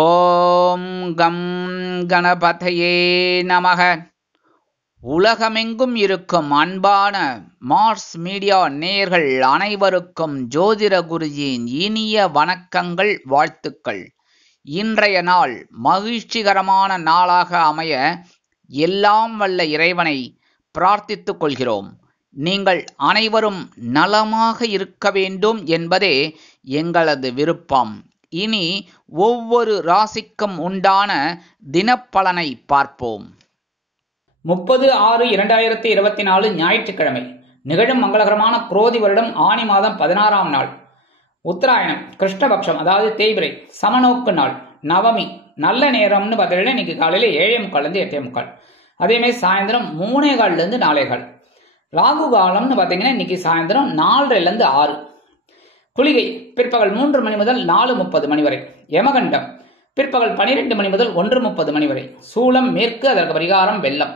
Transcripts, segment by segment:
ஓம் come கணபதையே நமக. உலகமெங்கும் இருக்கும் அன்பான மார்ஸ் மீடியா நேயர்கள் அனைவருக்கும் ஜோதிட குருஜியின் இனிய வணக்கங்கள், வாழ்த்துக்கள். இன்றைய நாள் மகிழ்ச்சிகரமான நாளாக அமைய எல்லாம் வல்ல இறைவனை பிரார்த்தித்துக் கொள்கிறோம். நீங்கள் அனைவரும் நலமாக இருக்க வேண்டும் என்பதே எங்களது விருப்பம். இனி ஒவ்வொரு ராசிக்கும் உண்டான தினப்பலனை பார்ப்போம். 30/6/2024 ஞாயிற்றுக்கிழமை. நிகழும் மங்களகரமான குரோதி வருடம் ஆனி மாதம் 16ஆம் நாள், உத்தராயணம், கிருஷ்ணபக்ஷம், அதாவது தேய்பிரை, சமநோக்கு நாள், நவமி. நல்ல நேரம்னு பார்த்தீங்கன்னா இன்னைக்கு காலையில 7:45 8:45, அதேமாதிரி சாயந்தரம் 3:15 4:15. ராகு காலம்னு பார்த்தீங்கன்னா இன்னைக்கு சாயந்தரம் 4:30 6. குளிகை பிற்பகல் 3 மணி முதல் 4:30 மணி வரை. யமகண்டம் பிற்பகல் 12 மணி முதல் 1:30 மணி வரை. சூலம் மேற்கு, அதற்கு பரிகாரம் வெள்ளம்.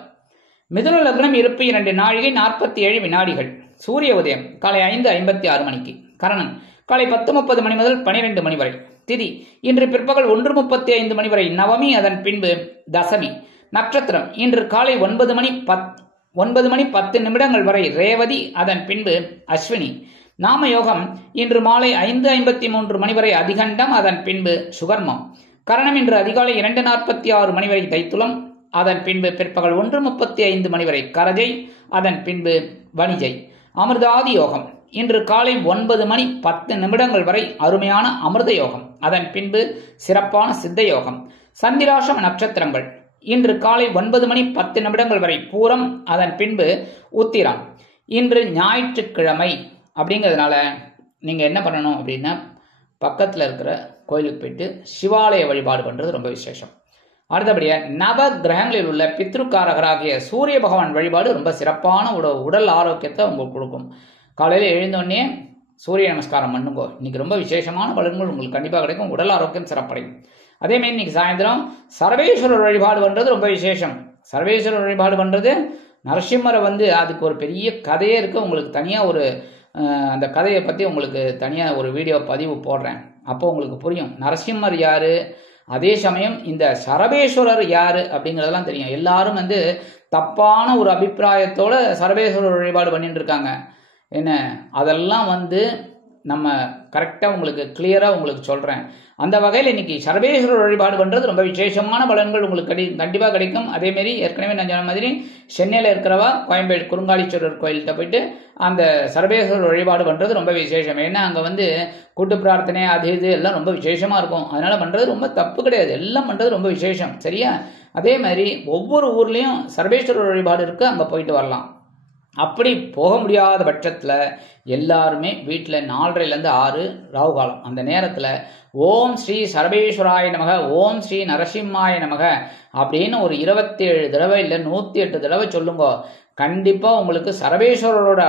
மிதுன லக்னம் இருப்பு 2 நாழிகை 47 வினாடிகள். சூரிய உதயம் காலை 5:56 மணிக்கு. கரணன் காலை 10:30 மணி முதல் 12 மணி வரை. திதி இன்று பிற்பகல் 1:35 மணி வரை நவமி, அதன் பின்பு தசமி. நட்சத்திரம் இன்று காலை 9:10 வரை ரேவதி, அதன் பின்பு அஸ்வினி. நாம யோகம் இன்று மாலை 5:53 மணி வரை அதிகண்டம், அதன் பின்பு சுகர்மம். கரணம் இன்று அதிகாலை 2:46 மணி வரை தைத்துளம், அதன் பின்பு பிற்பகல் 1:35 மணி வரை கரஜை, அதன் பின்பு வணிஜை. அமிர்தாதி யோகம் இன்று காலை 9:10 வரை அருமையான அமிர்த யோகம், அதன் பின்பு சிறப்பான சித்த யோகம். சந்திராசம் நட்சத்திரங்கள் இன்று காலை 9:10 வரை பூரம், அதன் பின்பு உத்திரம். இன்று ஞாயிற்றுக்கிழமை அப்படிங்கிறதுனால நீங்கள் என்ன பண்ணணும் அப்படின்னா, பக்கத்தில் இருக்கிற கோயிலுக்கு போயிட்டு சிவாலய வழிபாடு பண்ணுறது ரொம்ப விசேஷம். அடுத்தபடியாக நவ கிரகங்களில் உள்ள பித்ருக்காரகராகிய சூரிய பகவான் வழிபாடு ரொம்ப சிறப்பான உடல் ஆரோக்கியத்தை உங்களுக்கு கொடுக்கும். காலையில் எழுந்தோடனே சூரிய நமஸ்காரம் பண்ணுங்க. இன்னைக்கு ரொம்ப விசேஷமான பலன்கள் உங்களுக்கு கண்டிப்பாக கிடைக்கும். உடல் ஆரோக்கியம் சிறப்படையும். அதேமாதிரி இன்னைக்கு சாயந்தரம் சர்வேஸ்வரர் வழிபாடு பண்ணுறது ரொம்ப விசேஷம். சர்வேஸ்வரர் வழிபாடு பண்ணுறது, நரசிம்மரை அதுக்கு ஒரு பெரிய கதையே இருக்குது. உங்களுக்கு தனியாக ஒரு அந்த கதையை பற்றி உங்களுக்கு தனியாக ஒரு வீடியோ பதிவு போடுறேன். அப்போ உங்களுக்கு புரியும் நரசிம்மர் யாரு, அதே சமயம் இந்த சரபேஸ்வரர் யாரு அப்படிங்கிறதெல்லாம் தெரியும். எல்லாரும் தப்பான ஒரு அபிப்பிராயத்தோட சரபேஸ்வரர் வழிபாடு பண்ணிட்டு இருக்காங்க. என்ன அதெல்லாம் நம்ம கரெக்டாக உங்களுக்கு கிளியராக உங்களுக்கு சொல்கிறேன். அந்த வகையில் இன்னைக்கு சர்வேஸ்வரர் வழிபாடு பண்ணுறது ரொம்ப விசேஷமான பலன்கள் உங்களுக்கு கண்டிப்பாக கிடைக்கும். அதேமாரி ஏற்கனவே நான் சொன்ன மாதிரி சென்னையில் இருக்கிறவா கோயம்பேடு குறுங்காலீஸ்வரர் கோயில்கிட்ட போயிட்டு அந்த சர்வேஸ்வரர் வழிபாடு பண்ணுறது ரொம்ப விசேஷம். ஏன்னா அங்கே கூட்டு பிரார்த்தனை அது இது எல்லாம் ரொம்ப விசேஷமாக இருக்கும். அதனால் பண்ணுறது ரொம்ப தப்பு கிடையாது. எல்லாம் பண்ணுறது ரொம்ப விசேஷம். சரியா? அதே மாதிரி ஒவ்வொரு ஊர்லேயும் சர்வேஸ்வரர் வழிபாடு இருக்குது, அங்கே போயிட்டு வரலாம். அப்படி போக முடியாத பட்சத்தில் எல்லாருமே வீட்டில் 4:30 6 ராகு காலம், அந்த நேரத்தில் ஓம் ஸ்ரீ சர்வேஸ்வராய நமக, ஓம் ஸ்ரீ நரசிம்மாய நமக அப்படின்னு ஒரு 27 தடவை இல்லை 108 தடவை சொல்லுங்க. கண்டிப்பாக உங்களுக்கு சர்வேஸ்வரரோட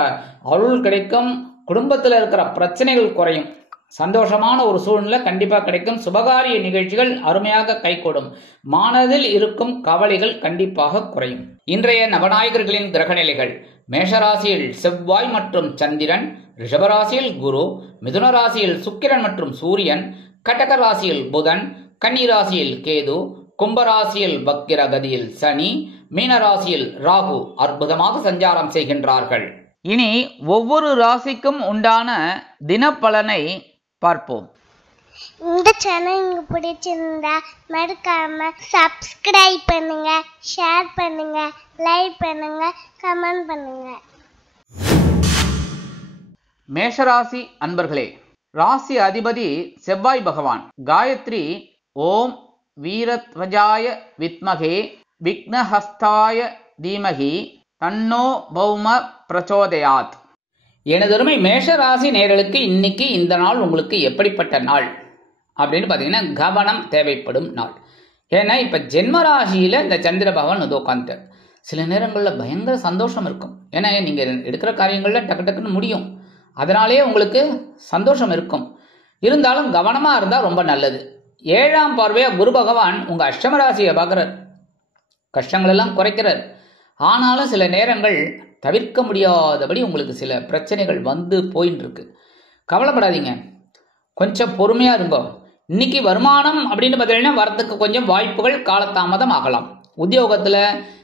அருள் கிடைக்கும். குடும்பத்தில் இருக்கிற பிரச்சனைகள் குறையும். சந்தோஷமான ஒரு சூழ்நிலை கண்டிப்பாக கிடைக்கும். சுபகாரிய நிகழ்ச்சிகள் அருமையாக கைகூடும். மனதில் இருக்கும் கவலைகள் கண்டிப்பாக குறையும். இன்றைய நவநாயகர்களின் கிரகநிலைகள்: மேஷராசியில் செவ்வாய் மற்றும் சந்திரன், ரிஷபராசியில் குரு, மிதுன ராசியில் சுக்கிரன் மற்றும் சூரியன், கடக ராசியில் புதன், கன்னி ராசியில் கேது, கும்பராசியில் வக்கிர கதியில் சனி, மீனராசியில் ராகு அற்புதமாக சஞ்சாரம் செய்கின்றார்கள். இனி ஒவ்வொரு ராசிக்கும் உண்டான தினப்பலனை பார்ப்போம். இந்த சேனல் உங்களுக்கு பிடிச்சிருந்தா மறக்காம சப்ஸ்கிரைப் பண்ணுங்க, ஷேர் பண்ணுங்க, லைக் பண்ணுங்க, கமெண்ட் பண்ணுங்க. மேஷராசி அன்பர்களே, ராசி அதிபதி செவ்வாய் பகவான். காயத்ரி ஓம் வீரத்வஜாய வித்மகே விக்னஹஸ்தாய தீமகி தன்னோ பௌம பிரச்சோதயாத். எனதொருமை மேஷராசி நேயர்களுக்கு இன்னைக்கு இந்த நாள் உங்களுக்கு எப்படிப்பட்ட நாள் அப்படின்னு பார்த்தீங்கன்னா, கவனம் தேவைப்படும் நாள். ஏன்னா இப்போ ஜென்மராசியில் இந்த சந்திர பகவான் உட்காந்துட்டார். சில நேரங்களில் பயங்கர சந்தோஷம் இருக்கும். ஏன்னா நீங்கள் எடுக்கிற காரியங்களில் டக்கு டக்குன்னு முடியும். அதனாலே உங்களுக்கு சந்தோஷம் இருக்கும். இருந்தாலும் கவனமாக இருந்தால் ரொம்ப நல்லது. 7ஆம் பார்வையாக குரு பகவான் உங்கள் அஷ்டமராசியை பார்க்குறார். கஷ்டங்கள் எல்லாம் குறைக்கிறார். ஆனாலும் சில நேரங்கள் தவிர்க்க முடியாதபடி உங்களுக்கு சில பிரச்சனைகள் போயின்னு இருக்கு. கவலைப்படாதீங்க, கொஞ்சம் பொறுமையாக இருங்கோ. இன்னைக்கு வருமானம் அப்படின்னு பார்த்தீங்கன்னா வரத்துக்கு கொஞ்சம் வாய்ப்புகள் காலதாமதம் ஆகலாம். உத்தியோகத்தில்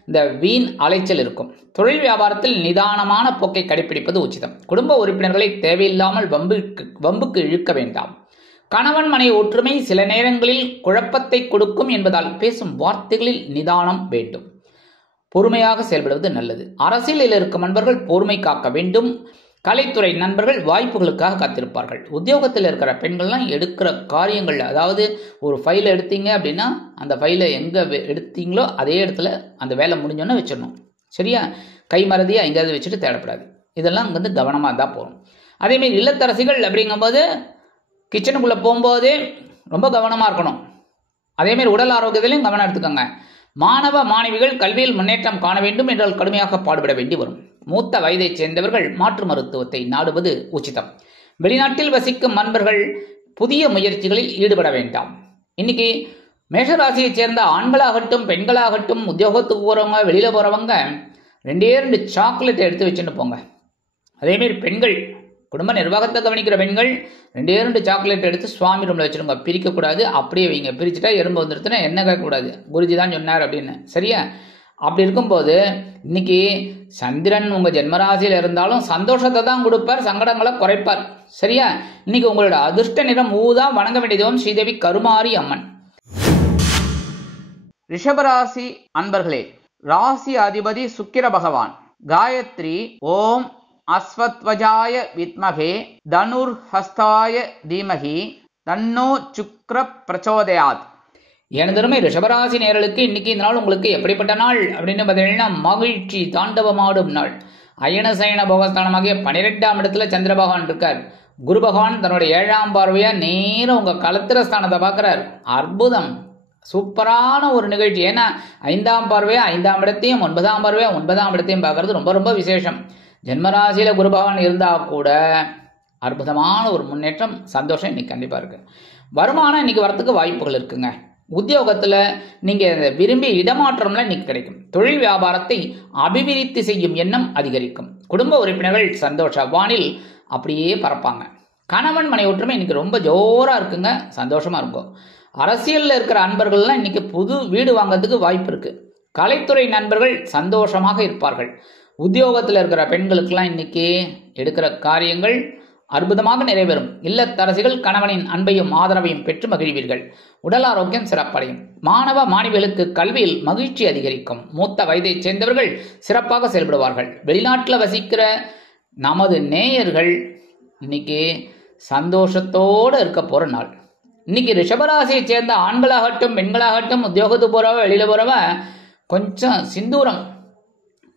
இந்த வீண் அலைச்சல் இருக்கும். தொழில் வியாபாரத்தில் நிதானமான போக்கை கடைபிடிப்பது உச்சிதம். குடும்ப உறுப்பினர்களை தேவையில்லாமல் வம்புக்கு இழுக்க வேண்டாம். கணவன் மனைவி ஒற்றுமை சில நேரங்களில் குழப்பத்தை கொடுக்கும் என்பதால் பேசும் வார்த்தைகளில் நிதானம் வேண்டும். பொறுமையாக செயல்படுவது நல்லது. அரசியலில் இருக்கும் நண்பர்கள் பொறுமை காக்க வேண்டும். கலைத்துறை நண்பர்கள் வாய்ப்புகளுக்காக காத்திருப்பார்கள். உத்தியோகத்தில் இருக்கிற பெண்கள்லாம் எடுக்கிற காரியங்கள், அதாவது ஒரு ஃபைலை எடுத்தீங்க அப்படின்னா அந்த ஃபைலை எங்கே எடுத்தீங்களோ அதே இடத்துல அந்த வேலை முடிஞ்சோன்னு வச்சிடணும். சரியா? கைமறதியாக எங்கேயாவது வச்சுட்டு தேடப்படாது. இதெல்லாம் கவனமாக தான் போகணும். அதேமாரி இல்லத்தரசிகள் அப்படிங்கும்போது கிச்சனுக்குள்ளே போகும்போதே ரொம்ப கவனமாக இருக்கணும். அதேமாரி உடல் ஆரோக்கியத்திலையும் கவனம் எடுத்துக்கோங்க. மாணவ மாணவிகள் கல்வியில் முன்னேற்றம் காண வேண்டும் என்றால் கடுமையாக பாடுபட வேண்டி வரும். மூத்த வயதைச் சேர்ந்தவர்கள் மாற்று மருத்துவத்தை நாடுவது உச்சிதம். வெளிநாட்டில் வசிக்கும் நண்பர்கள் புதிய முயற்சிகளில் ஈடுபட வேண்டாம். இன்னைக்கு மேஷராசியைச் சேர்ந்த ஆண்களாகட்டும் பெண்களாகட்டும் உத்தியோகத்துக்கு போறவங்க வெளியில போறவங்க 2 சாக்லேட் எடுத்து வச்சுட்டு போங்க. அதேமாரி பெண்கள் குடும்ப நிர்வாகத்தை கவனிக்கிற பெண்கள் 2 சாக்லேட் எடுத்து சுவாமி ரூம்ல வச்சிருங்க. பிரிக்கக்கூடாது, அப்படியே வைங்க. பிரிச்சுட்டா எறும்பு வந்துருச்சுன்னா என்ன கேட்கக்கூடாது, குருஜி தான் சொன்னார் அப்படின்னு. சரியா? அப்படி இருக்கும்போது இன்னைக்கு சந்திரன் உங்க ஜென்மராசியில் இருந்தாலும் சந்தோஷத்தை தான் கொடுப்பார், சங்கடங்களை குறைப்பார். சரியா? இன்னைக்கு உங்களோட அதிர்ஷ்ட நிறம் ஊதா. வணங்க வேண்டியதும் ஸ்ரீதேவி கருமாரி அம்மன். ரிஷபராசி அன்பர்களே, ராசி அதிபதி சுக்கிர பகவான். காயத்ரி ஓம் அஸ்வத்வஜாய வித்மகே தனுர் ஹஸ்தாய தீமகி தன்னோ சுக்ர பிரச்சோதயாத். எனதருமை ரிஷபராசி நேயர்களுக்கு இன்னைக்கு இந்த நாள் உங்களுக்கு எப்படிப்பட்ட நாள் அப்படின்னு பார்த்தீங்கன்னா மகிழ்ச்சி தாண்டவமாடும் நாள். அயன சயன போகஸ்தானமாகிய 12ஆம் இடத்துல சந்திர பகவான் இருக்கார். குரு பகவான் தன்னுடைய 7ஆம் பார்வையா நேரம் உங்க களத்திர ஸ்தானத்தை பார்க்கிறார். அற்புதம், சூப்பரான ஒரு நிகழ்ச்சி. ஏன்னா 5ஆம் பார்வையா 5ஆம் இடத்தையும் 9ஆம் பார்வையா 9ஆம் இடத்தையும் பார்க்கறது ரொம்ப ரொம்ப விசேஷம். ஜென்மராசியில குரு பகவான் இருந்தா கூட அற்புதமான ஒரு முன்னேற்றம், சந்தோஷம் இன்னைக்கு கண்டிப்பா இருக்கு. வருமானம் இன்னைக்கு வரத்துக்கு வாய்ப்புகள் இருக்குங்க. உத்தியோகத்துல நீங்க விரும்பிய இடமாற்றம்லாம் இன்னைக்கு கிடைக்கும். தொழில் வியாபாரத்தை அபிவிருத்தி செய்யும் எண்ணம் அதிகரிக்கும். குடும்ப உறுப்பினர்கள் சந்தோஷ வானில் அப்படியே பறப்பாங்க. கணவன் மனை ஒற்றுமை இன்னைக்கு ரொம்ப ஜோரா இருக்குங்க, சந்தோஷமா இருக்கும். அரசியல்ல இருக்கிற அன்பர்கள்லாம் இன்னைக்கு புது வீடு வாங்கிறதுக்கு வாய்ப்பு இருக்கு. கலைத்துறை நண்பர்கள் சந்தோஷமாக இருப்பார்கள். உத்தியோகத்தில் இருக்கிற பெண்களுக்கெல்லாம் இன்னைக்கு எடுக்கிற காரியங்கள் அற்புதமாக நிறைவேறும். இல்லத்தரசிகள் கணவனின் அன்பையும் ஆதரவையும் பெற்று மகிழ்வீர்கள். உடல் ஆரோக்கியம் சிறப்படையும். மாணவ மாணவிகளுக்கு கல்வியில் மகிழ்ச்சி அதிகரிக்கும். மூத்த வயதைச் சேர்ந்தவர்கள் சிறப்பாக செயல்படுவார்கள். வெளிநாட்டில் வசிக்கிற நமது நேயர்கள் இன்னைக்கு சந்தோஷத்தோடு இருக்க போற நாள். இன்னைக்கு ரிஷபராசியை சேர்ந்த ஆண்களாகட்டும் பெண்களாகட்டும் உத்தியோகத்துக்கு போறவ வெளியில போறவ கொஞ்சம் சிந்தூரம்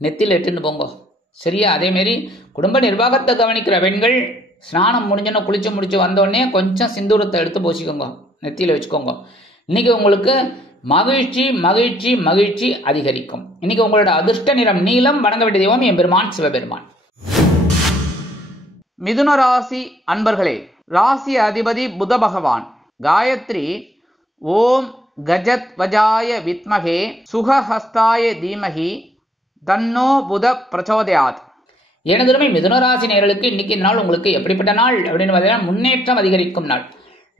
நெத்தியில் எட்டுன்னு போங்க. சரியா? அதேமாரி குடும்ப நிர்வாகத்தை கவனிக்கிற பெண்கள் ஸ்நானம் முடிஞ்சோன்னா குளிச்சு முடிச்சு வந்தோடனே கொஞ்சம் சிந்தூரத்தை எடுத்து பூசிக்கோங்க, நெத்தியில் வச்சுக்கோங்க. இன்னைக்கு உங்களுக்கு மகிழ்ச்சி மகிழ்ச்சி மகிழ்ச்சி அதிகரிக்கும். இன்னைக்கு உங்களோட அதிர்ஷ்ட நிறம் நீலம். வணங்க வேண்டிய தெய்வம் எம்பெருமான் சிவபெருமான். மிதுன ராசி அன்பர்களே, ராசி அதிபதி புத பகவான். காயத்ரி ஓம் கஜத் வஜாய வித்மகே சுகஹஸ்தாய தீமகி தன்னோ புத பிரச்சோதயாத். எனதுமே மிதுனராசி நேயர்களுக்கு இன்னைக்கு இந்த நாள் உங்களுக்கு எப்படிப்பட்ட நாள் அப்படின்னு பார்த்தீங்கன்னா முன்னேற்றம் அதிகரிக்கும் நாள்.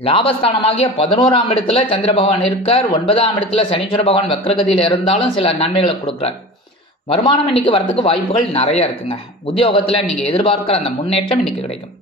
லாபஸ்தானமாகிய 11ஆம் இடத்துல சந்திர பகவான் இருக்கார். 9ஆம் இடத்துல சனீஸ்வர பகவான் வக்ரகதியில் இருந்தாலும் சில நன்மைகளை கொடுக்குறார். வருமானம் இன்னைக்கு வரதுக்கு வாய்ப்புகள் நிறைய இருக்குங்க. உத்தியோகத்தில் நீங்க எதிர்பார்க்கிற அந்த முன்னேற்றம் இன்னைக்கு கிடைக்கும்.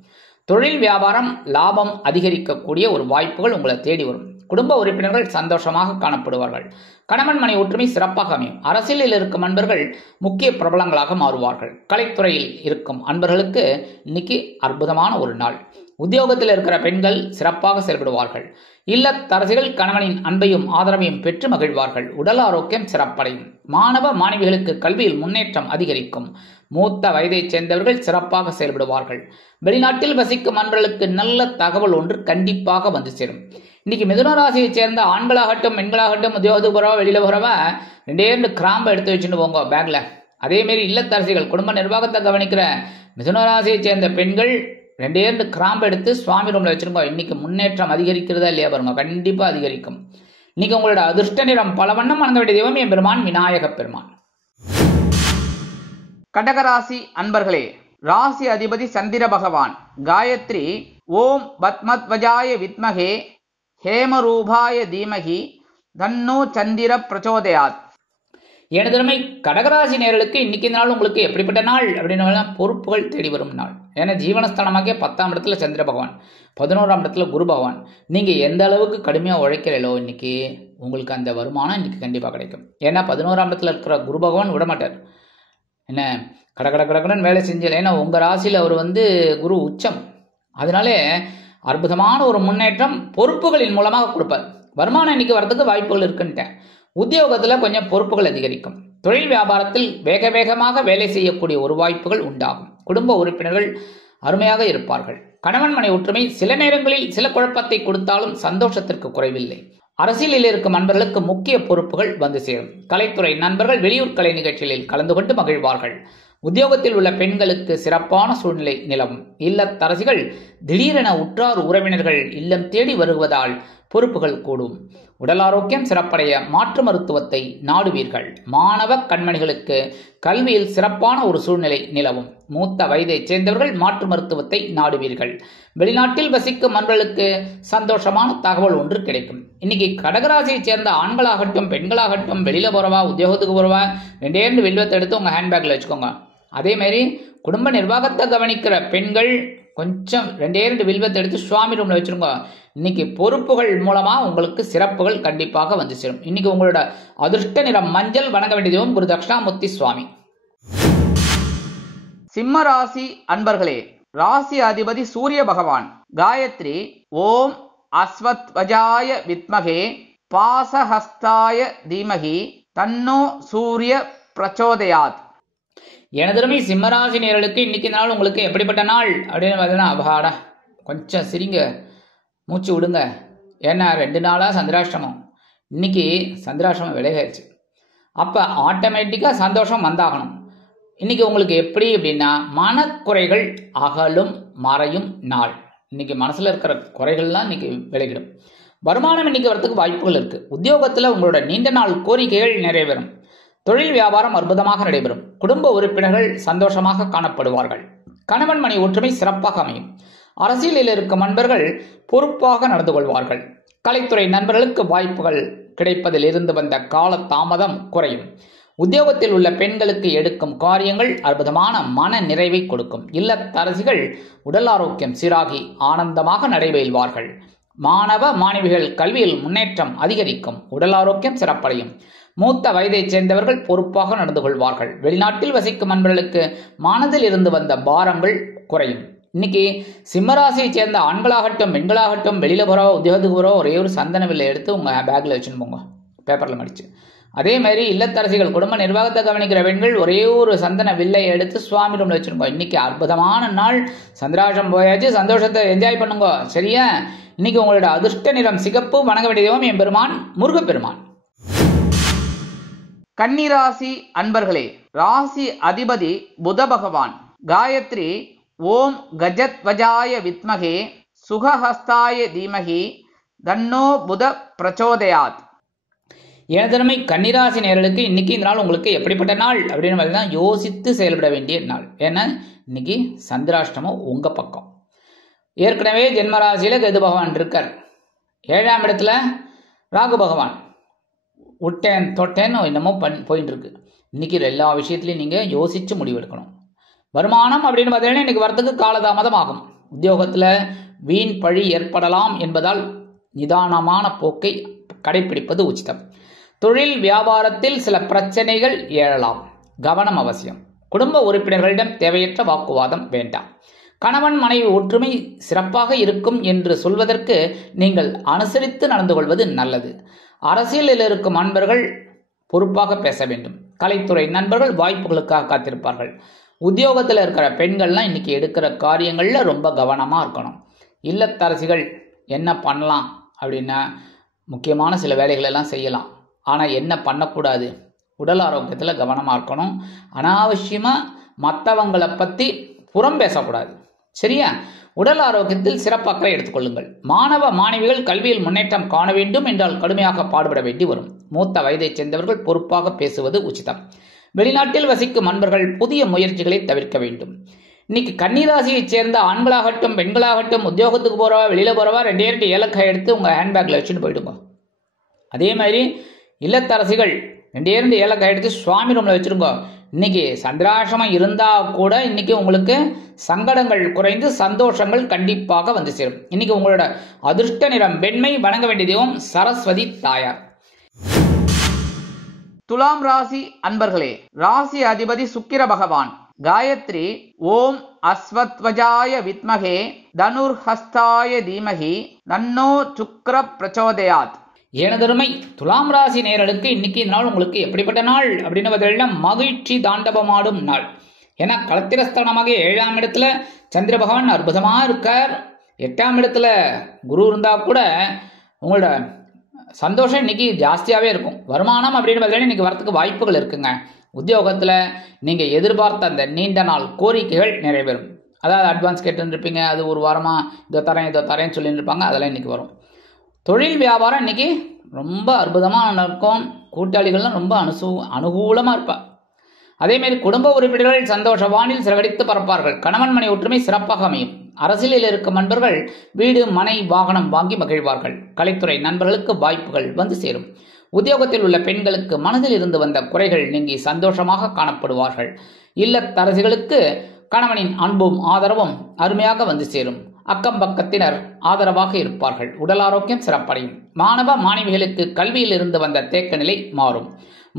தொழில் வியாபாரம் லாபம் அதிகரிக்கக்கூடிய ஒரு வாய்ப்புகள் உங்களை தேடி வரும். குடும்ப உறுப்பினர்கள் சந்தோஷமாக காணப்படுவார்கள். கணவன் மனை ஒற்றுமை சிறப்பாக அமையும். அரசியலில் இருக்கும் அன்பர்கள் முக்கிய பிரபலங்களாக மாறுவார்கள். கலைத்துறையில் இருக்கும் அன்பர்களுக்கு இன்னைக்கு அற்புதமான ஒரு நாள். உத்தியோகத்தில் இருக்கிற பெண்கள் சிறப்பாக செயல்படுவார்கள். இல்லத்தரசிகள் கணவனின் அன்பையும் ஆதரவையும் பெற்று மகிழ்வார்கள். உடல் ஆரோக்கியம் சிறப்படையும். மாணவ மாணவிகளுக்கு கல்வியில் முன்னேற்றம் அதிகரிக்கும். மூத்த வயதைச் சேர்ந்தவர்கள் சிறப்பாக செயல்படுவார்கள். வெளிநாட்டில் வசிக்கும் அன்பர்களுக்கு நல்ல தகவல் ஒன்று கண்டிப்பாக வந்து சேரும். இன்னைக்கு மிதுன ராசியை சேர்ந்த ஆண்களாகட்டும் பெண்களாகட்டும் உத்தியோகத்துக்கு போறவா வெளியில போறவ 2 கிராம்பை எடுத்து வச்சுட்டு போங்க பேக்ல. அதேமாரி இல்லத்தரசிகள் குடும்ப நிர்வாகத்தை கவனிக்கிற மிதுன ராசியை சேர்ந்த பெண்கள் 2 கிராம்பு எடுத்து சுவாமி ரூம்ல வச்சிருங்க. இன்னைக்கு முன்னேற்றம் அதிகரிக்கிறதா இல்லையா பாருங்க, கண்டிப்பா அதிகரிக்கும். இன்னைக்கு உங்களோட அதிர்ஷ்ட நிறம் பல வண்ணம். வணங்க வேண்டிய தெய்வம் எம்பெருமான் விநாயக பெருமான். கடகராசி அன்பர்களே, ராசி அதிபதி சந்திர பகவான். காயத்ரி ஓம் பத்மத்வஜாய வித்மகே ஹேமரூபாய தீமகி தன்னோ சந்திர பிரச்சோதயாத். எனதருமை கடகராசி நேயர்களுக்கு இன்னைக்கு நாள் உங்களுக்கு எப்படிப்பட்ட நாள் அப்படின்னு பொறுப்புகள் தேடி வரும் நாள். ஏன்னா ஜீவனஸ்தானமாக 10ஆம் இடத்துல சந்திர பகவான், 11ஆம் இடத்துல குரு பகவான். நீங்கள் எந்த அளவுக்கு கடுமையாக உழைக்கிறீங்களோ இன்னைக்கு உங்களுக்கு அந்த வருமானம் இன்னைக்கு கண்டிப்பாக கிடைக்கும். ஏன்னா 11ஆம் இடத்துல இருக்கிற குரு பகவான் விடமாட்டார். என்ன கடகடன்னு வேலை செஞ்சல. ஏன்னா உங்கள் ராசியில் அவர் குரு உச்சம். அதனாலே அற்புதமான ஒரு முன்னேற்றம் பொறுப்புகளின் மூலமாக கொடுப்பார். வருமானம் இன்னைக்கு வரதுக்கு வாய்ப்புகள் இருக்குன்ட்டேன். உத்தியோகத்தில் கொஞ்சம் பொறுப்புகள் அதிகரிக்கும். தொழில் வியாபாரத்தில் வேக வேகமாக வேலை செய்யக்கூடிய ஒரு வாய்ப்புகள் உண்டாகும். குடும்ப உறுப்பினர்கள் அருமையாக இருப்பார்கள். கணவன் மனை ஒற்றுமை சில நேரங்களில் சில குழப்பத்தை கொடுத்தாலும் சந்தோஷத்திற்கு குறைவில்லை. அரசியலில் இருக்கும் நண்பர்களுக்கு முக்கிய பொறுப்புகள் வந்து சேரும். கலைத்துறை நண்பர்கள் வெளியூர் கலை நிகழ்ச்சிகளில் கலந்து கொண்டு மகிழ்வார்கள். உத்தியோகத்தில் உள்ள பெண்களுக்கு சிறப்பான சூழ்நிலை நிலவும். இல்லத்தரசிகள் திடீரென உற்றார் உறவினர்கள் இல்லம் தேடி வருவதால் பொறுப்புகள் கூடும். உடல் ஆரோக்கியம் சிறப்படைய மாற்று மருத்துவத்தை நாடுவீர்கள். மாணவ கண்மணிகளுக்கு கல்வியில் சிறப்பான ஒரு சூழ்நிலை நிலவும். மூத்த வயதைச் சேர்ந்தவர்கள் மாற்று மருத்துவத்தை நாடுவீர்கள். வெளிநாட்டில் வசிக்கும் நண்பர்களுக்கு சந்தோஷமான தகவல் ஒன்று கிடைக்கும். இன்னைக்கு கடகராசியைச் சேர்ந்த ஆண்களாகட்டும் பெண்களாகட்டும் வெளியில போறவா உத்தியோகத்துக்கு போறவா 2 வில்வத்தை எடுத்து உங்க ஹேண்ட்பேக்ல வச்சுக்கோங்க. அதே மாதிரி குடும்ப நிர்வாகத்தை கவனிக்கிற பெண்கள் கொஞ்சம் 2 வில்வத்தை எடுத்து சுவாமி ரூம்ல வச்சிருங்க. இன்னைக்கு பொறுப்புகள் மூலமா உங்களுக்கு சிறப்புகள் கண்டிப்பாக வந்து சேரும். இன்னைக்கு உங்களோட அதிர்ஷ்ட நிறம் மஞ்சள். வணங்க வேண்டியதும் குரு தட்சிணாமூர்த்தி சுவாமி. சிம்ம ராசி அன்பர்களே, ராசி அதிபதி சூரிய பகவான். காயத்ரி ஓம் அஸ்வத்வஜாய வித்மகே பாசஹஸ்தாய தீமகி தன்னோ சூரிய பிரச்சோதயாத். எனதருமை சிம்மராசி நேயர்களுக்கு இன்னைக்கு நாள் உங்களுக்கு எப்படிப்பட்ட நாள் அப்படின்னு பார்த்தீங்கன்னா, அபாடா கொஞ்சம் சிரிங்க, மூச்சு விடுங்க. ஏன்னா 2 நாளாக சந்திராஷ்டமம். இன்னைக்கு சந்திராஷ்டமம் விலகிடுச்சு. அப்போ ஆட்டோமேட்டிக்காக சந்தோஷம் வந்தாகணும். இன்னைக்கு உங்களுக்கு எப்படி அப்படின்னா மனக்குறைகள் அகலும் மறையும் நாள். இன்னைக்கு மனசில் இருக்கிற குறைகள்லாம் இன்னைக்கு விலகிடும். வருமானம் இன்னைக்கு வரத்துக்கு வாய்ப்புகள் இருக்கு. உத்தியோகத்தில் உங்களோட நீண்ட நாள் கோரிக்கைகள் நிறைவேறும். தொழில் வியாபாரம் அற்புதமாக நடைபெறும். குடும்ப உறுப்பினர்கள் சந்தோஷமாக காணப்படுவார்கள். கணவன் மனை ஒற்றுமை சிறப்பாக அமையும். அரசியலில் இருக்கும் நண்பர்கள் பொறுப்பாக நடந்து கொள்வார்கள். கலைத்துறை நண்பர்களுக்கு வாய்ப்புகள் கிடைப்பதில் இருந்து வந்த கால தாமதம் குறையும். உத்தியோகத்தில் உள்ள பெண்களுக்கு எடுக்கும் காரியங்கள் அற்புதமான மன நிறைவை கொடுக்கும். இல்லத்தரசிகள் உடல் ஆரோக்கியம் சீராகி ஆனந்தமாக நடைபெறுவார்கள். மாணவ மாணவிகள் கல்வியில் முன்னேற்றம் அதிகரிக்கும். உடல் ஆரோக்கியம் சிறப்படையும். மூத்த வயதைச் சேர்ந்தவர்கள் பொறுப்பாக நடந்து கொள்வார்கள். வெளிநாட்டில் வசிக்கும் நண்பர்களுக்கு மனதில் இருந்து வந்த பாரங்கள் குறையும். இன்னைக்கு சிம்மராசியை சேர்ந்த ஆண்களாகட்டும் பெண்களாகட்டும் வெளியில போறோ உத்தியோகத்துக்கு போறோ ஒரே ஒரு சந்தன வில்லை எடுத்து உங்க பேக்ல வச்சுன்னு போங்க, பேப்பர்ல மடிச்சு. அதே மாதிரி இல்லத்தரசிகள் குடும்ப நிர்வாகத்தை கவனிக்கிற பெண்கள் ஒரே ஒரு சந்தன வில்லை எடுத்து சுவாமி ரூம்ல வச்சிருக்கோம். இன்னைக்கு அற்புதமான நாள். சந்திராஷம் போயாச்சு, சந்தோஷத்தை என்ஜாய் பண்ணுங்க. சரியா? இன்னைக்கு உங்களோட அதிர்ஷ்ட நிறம் சிகப்பு. வணங்க வேண்டியதும் எம்பெருமான் முருகப்பெருமான். கன்னிராசி அன்பர்களே, ராசி அதிபதி புத பகவான். காயத்ரி ஓம் கஜத்வஜாய வித்மகே சுகஹஸ்தாய தீமகி தன்னோ புத பிரச்சோதயாத். எனதருமை கன்னிராசி நேயர்களுக்கு இன்னைக்கு இந்த நாள் உங்களுக்கு எப்படிப்பட்ட நாள் அப்படின்னு பார்த்தீங்கன்னா யோசித்து செயல்பட வேண்டிய நாள். ஏன்னா இன்னைக்கு சந்திராஷ்டமம் உங்க பக்கம். ஏற்கனவே ஜென்மராசியில கேது பகவான் இருக்கார். 7ஆம் இடத்துல ராகு பகவான் விட்டேன் தொட்டேன்னு என்னமோ போயிட்டு இருக்கு. இன்னைக்கு எல்லா விஷயத்திலையும் நீங்க யோசிச்சு முடிவெடுக்கணும். வருமானம் அப்படின்னு பார்த்தீங்கன்னா இன்னைக்கு வரத்துக்கு காலதாமதம் ஆகும். உத்தியோகத்துல வீண் பழி ஏற்படலாம் என்பதால் நிதானமான போக்கை கடைபிடிப்பது உச்சிதம். தொழில் வியாபாரத்தில் சில பிரச்சனைகள் எழலாம். கவனம் அவசியம். குடும்ப உறுப்பினர்களிடம் தேவையற்ற வாக்குவாதம் வேண்டாம். கணவன் மனைவி ஒற்றுமை சிறப்பாக இருக்கும் என்று சொல்வதற்கு நீங்கள் அனுசரித்து நடந்து கொள்வது நல்லது. அரசியலில் இருக்கும் நண்பர்கள் பொறுப்பாக பேச வேண்டும். கலைத்துறை நண்பர்கள் வாய்ப்புகளுக்காக காத்திருப்பார்கள். உத்தியோகத்தில் இருக்கிற பெண்கள்லாம் இன்னைக்கு எடுக்கிற காரியங்கள்ல ரொம்ப கவனமா இருக்கணும். இல்லத்தரசிகள் என்ன பண்ணலாம் அப்படின்னா முக்கியமான சில வேலைகள் எல்லாம் செய்யலாம். ஆனா என்ன பண்ணக்கூடாது, உடல் ஆரோக்கியத்தில் கவனமா இருக்கணும். அனாவசியமா மற்றவங்களை பத்தி புறம் பேசக்கூடாது. சரியா? உடல் ஆரோக்கியத்தில் சிறப்பாக எடுத்துக்கொள்ளுங்கள். மாணவ மாணவிகள் கல்வியில் முன்னேற்றம் காண வேண்டும் என்றால் கடுமையாக பாடுபட வேண்டி வரும். மூத்த வயதைச் சேர்ந்தவர்கள் பொறுப்பாக பேசுவது உச்சிதம். வெளிநாட்டில் வசிக்கும் நண்பர்கள் புதிய முயற்சிகளை தவிர்க்க வேண்டும். இன்னைக்கு கன்னிராசியைச் சேர்ந்த ஆண்களாகட்டும் பெண்களாகட்டும் உத்தியோகத்துக்கு போறவா வெளியில போறவா 2 ஏலக்காய் எடுத்து உங்க ஹேண்ட்பேக்ல வச்சுட்டு போயிடுங்க. அதே மாதிரி இல்லத்தரசிகள் 2 ஏலக்காய் எடுத்து சுவாமி ரூம்ல வச்சிருங்க. இன்னைக்கு சந்திராசிரமம் இருந்தா கூட இன்னைக்கு உங்களுக்கு சங்கடங்கள் குறைந்து சந்தோஷங்கள் கண்டிப்பாக வந்து சேரும். இன்னைக்கு உங்களோட அதிர்ஷ்ட நிறம் வெண்மை. வணங்க வேண்டிய தெய்வம் சரஸ்வதி தாயார். துலாம் ராசி அன்பர்களே, ராசி அதிபதி சுக்கிர பகவான். காயத்ரி ஓம் அஸ்வத்வஜாய வித்மகே தனுர்ஹஸ்தாய தீமகி தன்னோ சுக்ர பிரச்சோதயாத். எனதருமை துலாம் ராசி நேயர்களுக்கு இன்னைக்கு நாள் உங்களுக்கு எப்படிப்பட்ட நாள் அப்படின்னு பார்த்தீங்கன்னா மகிழ்ச்சி தாண்டவமாடும் நாள். ஏன்னா களத்திரஸ்தானமாக 7ஆம் இடத்துல சந்திர பகவான் அற்புதமா இருக்கார். 8ஆம் இடத்துல குரு இருந்தா கூட உங்களோட சந்தோஷம் இன்னைக்கு ஜாஸ்தியாவே இருக்கும். வருமானம் அப்படின்னு பார்த்தீங்கன்னா இன்னைக்கு வரத்துக்கு வாய்ப்புகள் இருக்குங்க. உத்தியோகத்துல நீங்க எதிர்பார்த்த அந்த நீண்ட நாள் கோரிக்கைகள் நிறைவேறும். அதாவது அட்வான்ஸ் கேட்டுருப்பீங்க, அது ஒரு வாரமா இதோ தரேன்னு சொல்லிட்டு இருப்பாங்க, அதெல்லாம் இன்னைக்கு வரும். தொழில் வியாபாரம் இன்னைக்கு ரொம்ப அற்புதமாக நடக்கும். கூட்டாளிகள்லாம் ரொம்ப அனுகூலமாக இருப்பா. அதேமாரி குடும்ப உறுப்பினர்கள் சந்தோஷ வானில் சிறகடித்து பறப்பார்கள். கணவன் மனை ஒற்றுமை சிறப்பாக அமையும். அரசியலில் இருக்கும் நண்பர்கள் வீடு மனை வாகனம் வாங்கி மகிழ்வார்கள். கலைத்துறை நண்பர்களுக்கு வாய்ப்புகள் வந்து சேரும். உத்தியோகத்தில் உள்ள பெண்களுக்கு மனதில் இருந்து வந்த குறைகள் நீங்கி சந்தோஷமாக காணப்படுவார்கள். இல்லத்தரசிகளுக்கு கணவனின் அன்பும் ஆதரவும் அருமையாக வந்து சேரும். அக்கம் பக்கத்தினர் ஆதரவாக இருப்பார்கள். உடல் ஆரோக்கியம் சிறப்படையும். மாணவ மாணவிகளுக்கு கல்வியில் இருந்து வந்த தேக்க நிலை மாறும்.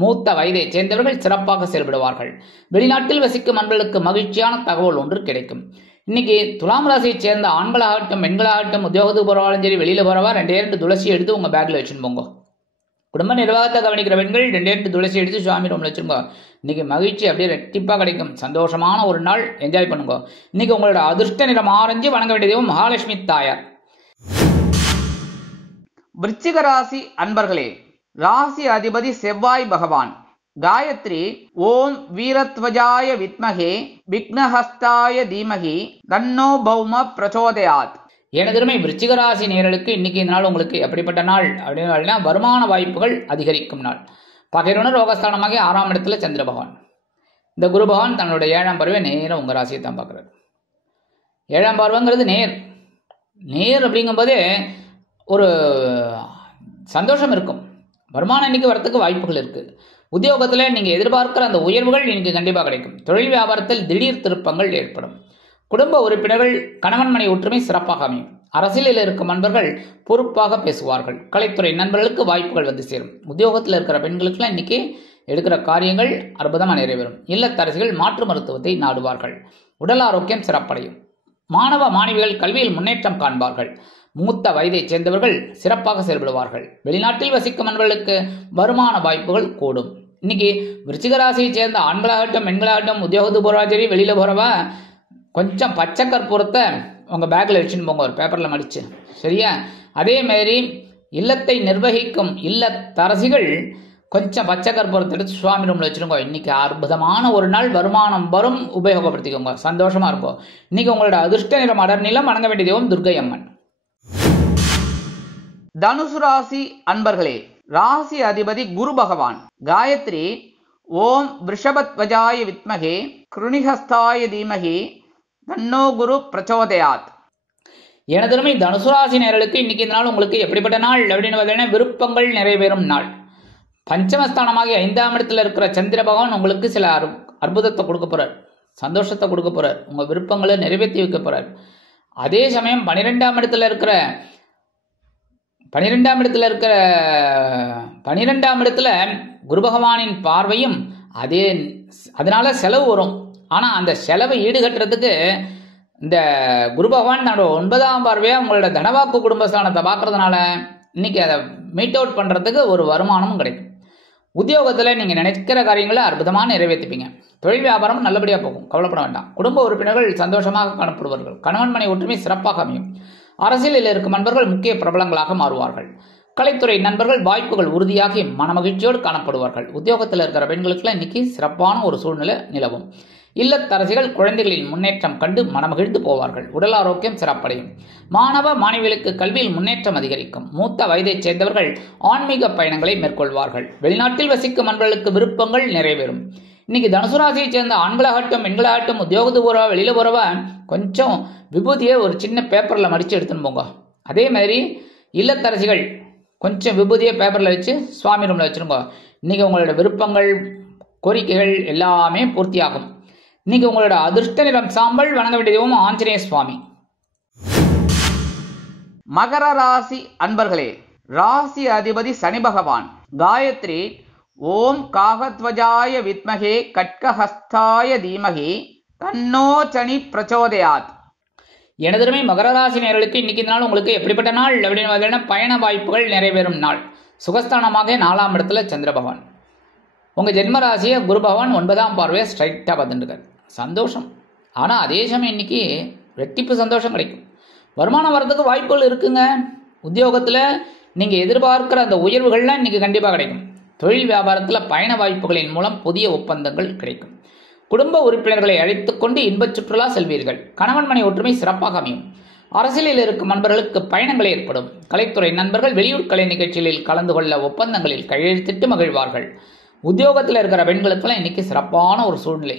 மூத்த வயதை சேர்ந்தவர்கள் சிறப்பாக செயல்படுவார்கள். வெளிநாட்டில் வசிக்கும் நண்பர்களுக்கு மகிழ்ச்சியான தகவல் ஒன்று கிடைக்கும். இன்னைக்கு துலாம் ராசியை சேர்ந்த ஆண்களாகட்டும் பெண்களாகட்டும் உத்தியோகத்துக்கு போறவாலும் சரி வெளியில போறவா 2 துளசி எடுத்து உங்க பேக்ல வச்சுன்னு போங்க. குடும்ப நிர்வாகத்தை கவனிக்கிற பெண்கள் 2 துளசி எடுத்து சுவாமி ரூம்ல வச்சுருங்க. இன்னைக்கு மகிழ்ச்சி அப்படியே ரெட்டிப்பா கிடைக்கும். சந்தோஷமான ஒரு நாள், என்ஜாய் பண்ணுங்க. இன்னைக்கு உங்களோட அதிர்ஷ்ட நிறம் ஆரஞ்சு. வணங்க வேண்டிய தெய்வம் மகாலட்சுமி தாயார். விருச்சிக ராசி அன்பர்களே, ராசி அதிபதி செவ்வாய் பகவான். காயத்ரி ஓம் வீரத்வஜாய வித்மகே விக்னஹஸ்தாய தீமகி தன்னோ பௌம பிரச்சோதயாத். எனதருமை விருச்சிக ராசி நேயர்களுக்கு இன்னைக்கு இந்த நாள் உங்களுக்கு எப்படிப்பட்ட நாள் அப்படின்னு வருமான வாய்ப்புகள் அதிகரிக்கும் நாள். பகைவன ரோகஸ்தானமாக 6ஆம் இடத்துல சந்திர பகவான். இந்த குரு பகவான் தன்னுடைய 7ஆம் பார்வை நேரம் உங்க ராசியை தான் பார்க்குறாரு. 7ஆம் பார்வைங்கிறது நேர் அப்படிங்கும்போதே ஒரு சந்தோஷம் இருக்கும். வருமானம் இன்னைக்கு வரத்துக்கு வாய்ப்புகள் இருக்கு. உத்தியோகத்தில் நீங்க எதிர்பார்க்கிற அந்த உயர்வுகள் இன்னைக்கு கண்டிப்பாக கிடைக்கும். தொழில் வியாபாரத்தில் திடீர் திருப்பங்கள் ஏற்படும். குடும்ப உறுப்பினர்கள் கணவன் மனை ஒற்றுமை சிறப்பாக அமையும். அரசியலில் இருக்கும் நண்பர்கள் பொறுப்பாக பேசுவார்கள். கலைத்துறை நண்பர்களுக்கு வாய்ப்புகள் வந்து சேரும். உத்தியோகத்தில் இருக்கிற பெண்களுக்கெல்லாம் இன்னைக்கு எடுக்கிற காரியங்கள் அற்புதமாக நிறைவேறும். இல்லத்தரசிகள் மாற்று மருத்துவத்தை நாடுவார்கள். உடல் ஆரோக்கியம் சிறப்படையும். மாணவ மாணவிகள் கல்வியில் முன்னேற்றம் காண்பார்கள். மூத்த வயதை சேர்ந்தவர்கள் சிறப்பாக செயல்படுவார்கள். வெளிநாட்டில் வசிக்கும் நண்பர்களுக்கு வருமான வாய்ப்புகள் கூடும். இன்னைக்கு விருச்சிக ராசியை சேர்ந்த ஆண்களாகட்டும் பெண்களாகட்டும் உத்தியோகத்துக்கு போறவா சரி வெளியில போறவா கொஞ்சம் பச்சை கற்பூரத்தை உங்கள் பேக்கில் வச்சுன்னு போங்க, ஒரு பேப்பரில் மடித்து. சரியா? அதே மாதிரி இல்லத்தை நிர்வகிக்கும் இல்லத்தரசிகள் கொஞ்சம் பச்சை கற்பூரத்தை எடுத்து சுவாமி ரூமில் வச்சுருங்க. இன்னைக்கு அற்புதமான ஒரு நாள், வருமானம் வரும், உபயோகப்படுத்திக்கோங்க, சந்தோஷமாக இருக்கும். இன்னைக்கு உங்களோட அதிர்ஷ்ட நிறம் அடர் நிலம். வணங்க வேண்டிய தெய்வம் துர்க்கை அம்மன். தனுசு ராசி அன்பர்களே, ராசி அதிபதி குரு பகவான். காயத்ரி ஓம் ரிஷபத்வஜாய வித்மகே கிருணிஹஸ்தாய தீமகி தன்னோ குரு பிரச்சோதயாத். எனதருமை தனுசு ராசி நேயர்களுக்கு இன்னைக்கு இந்த நாள் உங்களுக்கு எப்படிப்பட்ட நாள் அப்படின்னு பார்த்தீங்கன்னா விருப்பங்கள் நிறைவேறும் நாள். பஞ்சமஸ்தானமாக 5ஆம் இடத்துல இருக்கிற சந்திர பகவான் உங்களுக்கு சில அற்புதத்தை கொடுக்க போறார், சந்தோஷத்தை கொடுக்க போறார், உங்க விருப்பங்களை நிறைவேற்றி வைக்க போறார். அதே சமயம் 12ஆம் இடத்துல குரு பகவானின் பார்வையும் அதனால செலவு வரும். ஆனா அந்த செலவை ஈடுகட்டுறதுக்கு இந்த குரு பகவான் தன்னோட 9ஆம் பார்வையா உங்களோட தனவாக்கு குடும்பஸ்தானத்தை பார்க்கறதுனால இன்னைக்கு அதை மீட் அவுட் பண்றதுக்கு ஒரு வருமானமும் கிடைக்கும். உத்தியோகத்துல நீங்க நினைக்கிற காரியங்களை அற்புதமாக நிறைவேற்றிப்பீங்க. தொழில் வியாபாரம் நல்லபடியா போகும், கவலைப்பட வேண்டாம். குடும்ப உறுப்பினர்கள் சந்தோஷமாக காணப்படுவார்கள். கணவன் மனை ஒற்றுமை சிறப்பாக அமையும். அரசியலில் இருக்கும் நண்பர்கள் முக்கிய பிரபலங்களாக மாறுவார்கள். கலைத்துறை நண்பர்கள் வாய்ப்புகள் உறுதியாகி மனமகிழ்ச்சியோடு காணப்படுவார்கள். உத்தியோகத்தில் இருக்கிற பெண்களுக்கெல்லாம் இன்னைக்கு சிறப்பான ஒரு சூழ்நிலை நிலவும். இல்லத்தரசிகள் குழந்தைகளின் முன்னேற்றம் கண்டு மனமகிழ்ந்து போவார்கள். உடல் ஆரோக்கியம் சிறப்படையும். மாணவ மாணவிகளுக்கு கல்வியில் முன்னேற்றம் அதிகரிக்கும். மூத்த வயதைச் சேர்ந்தவர்கள் ஆன்மீக பயணங்களை மேற்கொள்வார்கள். வெளிநாட்டில் வசிக்கும் நண்பர்களுக்கு விருப்பங்கள் நிறைவேறும். இன்னைக்கு தனுசு ராசியை சேர்ந்த ஆண்களாகட்டும் பெண்களாகட்டும் உத்தியோகத்துக்கு போறவா வெளியில போறவா கொஞ்சம் விபூதியை ஒரு சின்ன பேப்பர்ல மடிச்சு எடுத்துன்னு போங்க. அதே மாதிரி இல்லத்தரசிகள் கொஞ்சம் விபூதியை பேப்பர்ல வச்சு சுவாமி ரூம்ல வச்சிருங்க. இன்னைக்கு உங்களோட விருப்பங்கள் கோரிக்கைகள் எல்லாமே பூர்த்தியாகும். இன்னைக்கு உங்களோட அதிர்ஷ்ட நிறம் சாம்பல். வணங்க வேண்டிய தெய்வம் ஆஞ்சநேய சுவாமி. மகர ராசி அன்பர்களே, ராசி அதிபதி சனி பகவான். காயத்ரி ஓம் காகத்வஜாய வித்மகே கட்கஹஸ்தாய தீமகி தன்னோ சனி பிரச்சோதயாத். எனதருமை மகர ராசி நேயர்களுக்கு இன்னைக்கு நாள் உங்களுக்கு எப்படிப்பட்ட நாள் அப்படின்னு பார்த்தீங்கன்னா பயண வாய்ப்புகள் நிறைவேறும் நாள். சுகஸ்தானமாக 4ஆம் இடத்துல சந்திர பகவான். உங்க ஜென்ம ராசியை குரு பகவான் 9ஆம் பார்வையை ஸ்ட்ரைட்டா பார்த்துட்டு சந்தோஷம். ஆனா அதே சமயம் இன்னைக்கு ரெட்டிப்பு சந்தோஷம் கிடைக்கும். வருமானம் வர்றதுக்கு வாய்ப்புகள் இருக்குங்க. உத்தியோகத்துல நீங்க எதிர்பார்க்கிற அந்த உயர்வுகள்லாம் இன்னைக்கு கண்டிப்பா கிடைக்கும். தொழில் வியாபாரத்துல பயண வாய்ப்புகளின் மூலம் புதிய ஒப்பந்தங்கள் கிடைக்கும். குடும்ப உறுப்பினர்களை அழைத்துக் கொண்டு இன்பச் சுற்றுலா செல்வீர்கள். கணவன் மனை ஒற்றுமை சிறப்பாக அமையும். அரசியலில் இருக்கும் நண்பர்களுக்கு பயணங்கள் ஏற்படும். கலைத்துறை நண்பர்கள் வெளியூர் கலை நிகழ்ச்சிகளில் கலந்து கொள்ள ஒப்பந்தங்களில் கையெழுத்திட்டு மகிழ்வார்கள். உத்தியோகத்தில் இருக்கிற பெண்களுக்கெல்லாம் இன்னைக்கு சிறப்பான ஒரு சூழ்நிலை.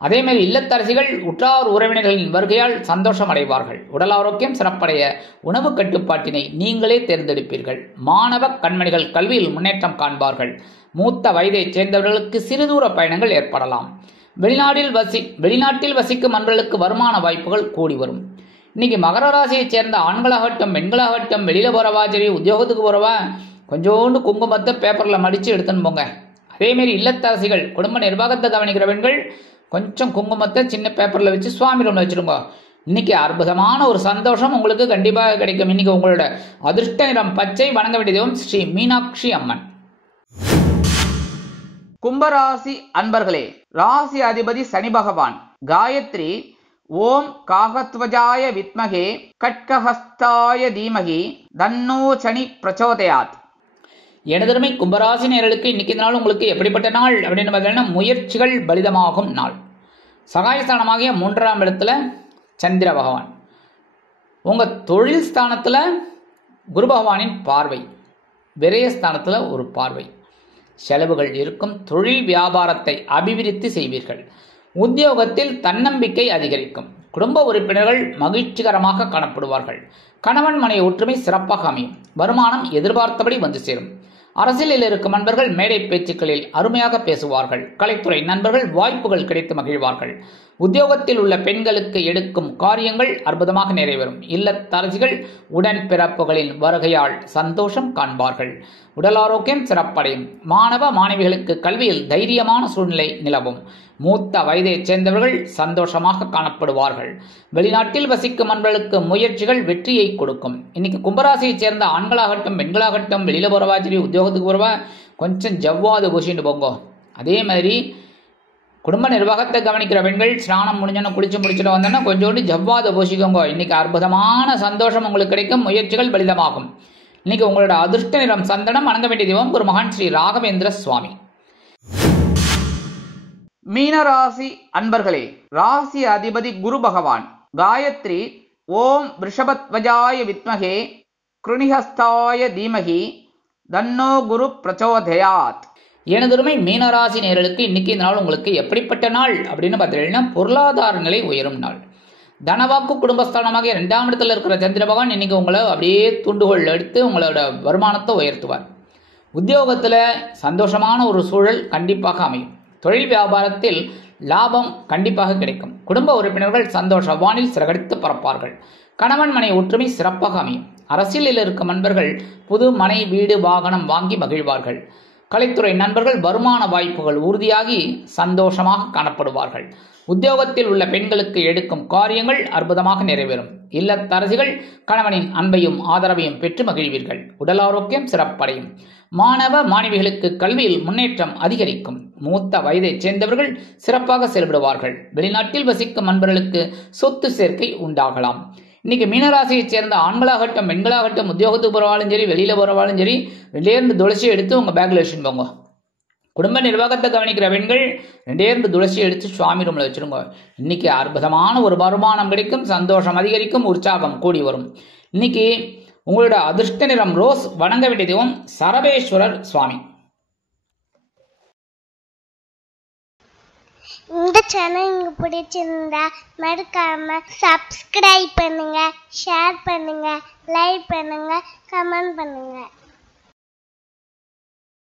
அதே மாதிரி இல்லத்தரசிகள் உற்றார் உறவினர்களின் வருகையால் சந்தோஷம் அடைவார்கள். உடல் ஆரோக்கியம் சிறப்படைய உணவு கட்டுப்பாட்டினை நீங்களே தேர்ந்தெடுப்பீர்கள். மாணவ கண்மணிகள் கல்வியில் முன்னேற்றம் காண்பார்கள். மூத்த வயதை சேர்ந்தவர்களுக்கு சிறுதூர பயணங்கள் ஏற்படலாம். வெளிநாட்டில் வசிக்கும் நண்பர்களுக்கு வருமான வாய்ப்புகள் கூடி வரும். இன்னைக்கு மகர ராசியைச் சேர்ந்த ஆண்களாகட்டும் பெண்களாகட்டும் வெளியில போறவா சரி உத்தியோகத்துக்கு போறவா கொஞ்சோண்டு குங்குமத்தை பேப்பர்ல மடிச்சு எடுத்துன்னு போங்க. அதே மாதிரி இல்லத்தரசிகள் குடும்ப நிர்வாகத்தை கவனிக்கிற பெண்கள் கொஞ்சம் குங்குமத்தை சின்ன பேப்பர்ல வச்சு சுவாமி ரூம்ல வச்சிருங்க. இன்னைக்கு அற்புதமான ஒரு சந்தோஷம் உங்களுக்கு கண்டிப்பாக கிடைக்கும். இன்னைக்கு உங்களோட அதிர்ஷ்ட நிறம் பச்சை. வணங்க வேண்டிய தெய்வம் ஸ்ரீ மீனாட்சி அம்மன். கும்பராசி அன்பர்களே, ராசி அதிபதி சனி பகவான். காயத்ரி ஓம் காகத்வஜாய வித்மகே கட்கஹஸ்தாய தீமகி தன்னோ சனி பிரச்சோதயாத். எனதருமை கும்பராசி நேயர்களுக்கு இன்னைக்கு நாள் உங்களுக்கு எப்படிப்பட்ட நாள் அப்படின்னு பார்த்தீங்கன்னா முயற்சிகள் பலிதமாகும் நாள். சகாயஸ்தானமாகிய 3ஆம் இடத்துல சந்திர பகவான். உங்க தொழில் ஸ்தானத்துல குரு பகவானின் பார்வை, விரயஸ்தானத்துல ஒரு பார்வை. செலவுகள் இருக்கும். தொழில் வியாபாரத்தை அபிவிருத்தி செய்வீர்கள். உத்தியோகத்தில் தன்னம்பிக்கை அதிகரிக்கும். குடும்ப உறுப்பினர்கள் மகிழ்ச்சிகரமாக காணப்படுவார்கள். கணவன் மனை ஒற்றுமை சிறப்பாக அமையும். வருமானம் எதிர்பார்த்தபடி வந்து சேரும். அரசியலில் இருக்கும் நண்பர்கள் மேடை பேச்சுக்களில் அருமையாக பேசுவார்கள். கலைத்துறை நண்பர்கள் வாய்ப்புகள் கிடைத்து மகிழ்வார்கள். உத்தியோகத்தில் உள்ள பெண்களுக்கு எடுக்கும் காரியங்கள் அற்புதமாக நிறைவேறும். இல்லத்தரசிகள் உடன் பிறப்புகளின் வருகையால் சந்தோஷம் காண்பார்கள். உடல் ஆரோக்கியம் சிறப்படையும். மாணவ மாணவிகளுக்கு கல்வியில் தைரியமான சூழ்நிலை நிலவும். மூத்த வயதை சேர்ந்தவர்கள் சந்தோஷமாக காணப்படுவார்கள். வெளிநாட்டில் வசிக்கும் நண்பர்களுக்கு முயற்சிகள் வெற்றியை கொடுக்கும். இன்னைக்கு கும்பராசியை சேர்ந்த ஆண்களாகட்டும் பெண்களாகட்டும் வெளியில போறவா சரி உத்தியோகத்துக்கு போறவா கொஞ்சம் ஜவ்வாது பூசிட்டு போங்க. அதே மாதிரி குடும்ப நிர்வாகத்தை கவனிக்கிற பெண்கள் ஸ்நானம் முடிஞ்சோன்னு குளிச்சு முடிச்சுட்டு வந்தோன்னா கொஞ்சோண்டு ஜவ்வாது பூசிக்கோங்க. இன்னைக்கு அற்புதமான சந்தோஷம் உங்களுக்கு கிடைக்கும். முயற்சிகள் பலிதமாகும். இன்னைக்கு உங்களோட அதிர்ஷ்ட நிறம் சந்தனம். வணங்க வேண்டிய தெய்வம் குரு மகான் ஸ்ரீ ராகவேந்திர சுவாமி. மீனராசி அன்பர்களே, ராசி அதிபதி குரு பகவான். காயத்ரி ஓம் ரிஷபத்வஜாய வித்மகே கிருணிஹஸ்தாய தீமகி தன்னோ குரு பிரச்சோதயாத். எனதருமை மீனராசி நேயர்களுக்கு இன்னைக்கு இந்த நாள் உங்களுக்கு எப்படிப்பட்ட நாள் அப்படின்னு பார்த்தீங்கன்னா பொருளாதார நிலை உயரும் நாள். தனவாக்கு குடும்பஸ்தானமாக 2ஆம் இடத்துல இருக்கிற சந்திர பகவான் இன்னைக்கு உங்களை அப்படியே துண்டுகோல் எடுத்து உங்களோட வருமானத்தை உயர்த்துவார். உத்தியோகத்தில் சந்தோஷமான ஒரு சூழல் கண்டிப்பாக அமையும். தொழில் வியாபாரத்தில் லாபம் கண்டிப்பாக கிடைக்கும். குடும்ப உறுப்பினர்கள் சந்தோஷ வானில் சிறகடித்து பறப்பார்கள். கணவன் மனை ஒற்றுமை சிறப்பாக அமையும். அரசியலில் இருக்கும் நண்பர்கள் புது மனை வீடு வாகனம் வாங்கி மகிழ்வார்கள். கலைத்துறை நண்பர்கள் வருமான வாய்ப்புகள் உறுதியாகி சந்தோஷமாக காணப்படுவார்கள். உத்தியோகத்தில் உள்ள பெண்களுக்கு எடுக்கும் காரியங்கள் அற்புதமாக நிறைவேறும். இல்லத்தரசிகள் கணவனின் அன்பையும் ஆதரவையும் பெற்று மகிழ்வீர்கள். உடல் ஆரோக்கியம் சிறப்படையும். மாணவ மாணவிகளுக்கு கல்வியில் முன்னேற்றம் அதிகரிக்கும். மூத்த வயதை சேர்ந்தவர்கள் சிறப்பாக செயல்படுவார்கள். வெளிநாட்டில் வசிக்கும் நண்பர்களுக்கு சொத்து சேர்க்கை உண்டாகலாம். இன்னைக்கு மீனராசியைச் சேர்ந்த ஆண்களாகட்டும் பெண்களாகட்டும் உத்தியோகத்துக்கு போறவாலும் சரி வெளியில போறவாலும் சரி 2 துளசி எடுத்து உங்க பேக்ல வச்சுன்னு போங்க. குடும்ப நிர்வாகத்தை கவனிக்கிற பெண்கள் 2 துளசி எடுத்து சுவாமி ரூம்ல வச்சிருங்க. இன்னைக்கு அற்புதமான ஒரு வருமானம் கிடைக்கும். சந்தோஷம் அதிகரிக்கும். உற்சாகம் கூடி வரும். இன்னைக்கு உங்களோட அதிர்ஷ்ட நிறம் ரோஸ். வணங்க வேண்டிய தெய்வம் சரபேஸ்வரர் சுவாமி. இந்த சேனல் உங்களுக்கு பிடிச்சிருந்தா மறக்காம சப்ஸ்கிரைப் பண்ணுங்க, ஷேர் பண்ணுங்க, லைக் பண்ணுங்க, கமெண்ட் பண்ணுங்க.